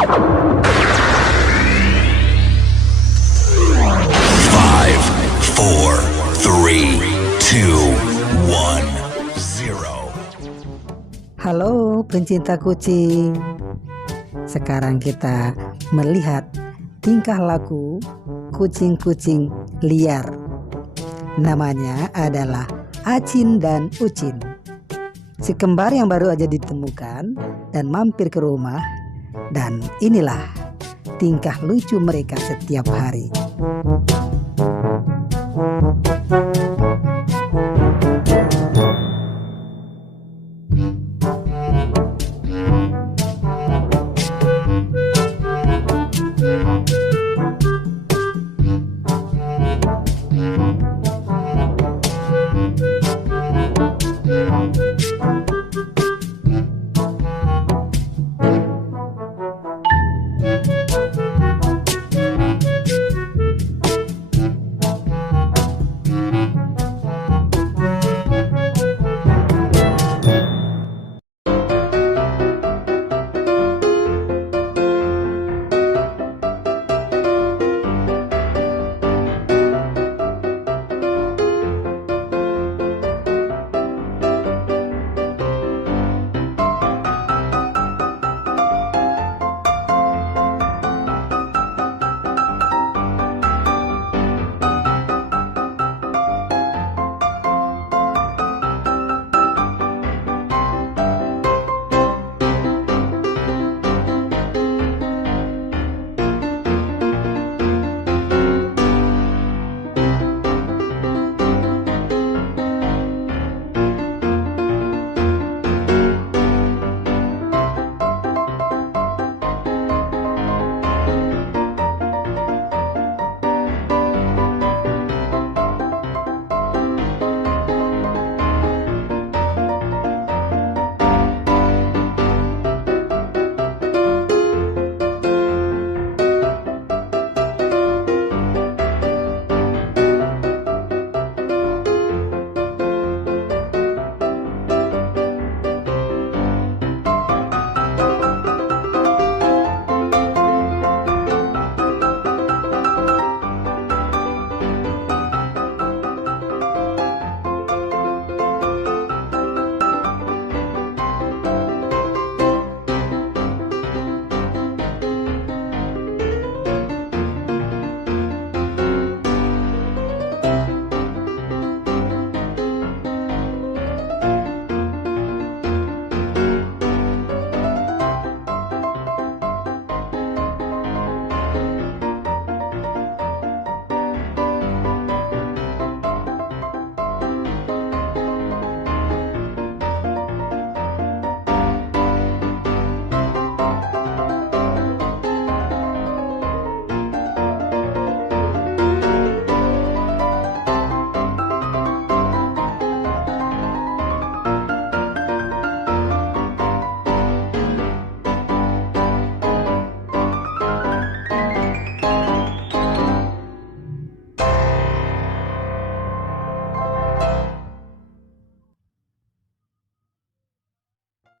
Five, four, three, two, one, zero. Halo pencinta kucing. Sekarang kita melihat tingkah laku kucing-kucing liar. Namanya adalah Acin dan Ucin, si kembar yang baru aja ditemukan dan mampir ke rumah. Dan inilah tingkah lucu mereka setiap hari.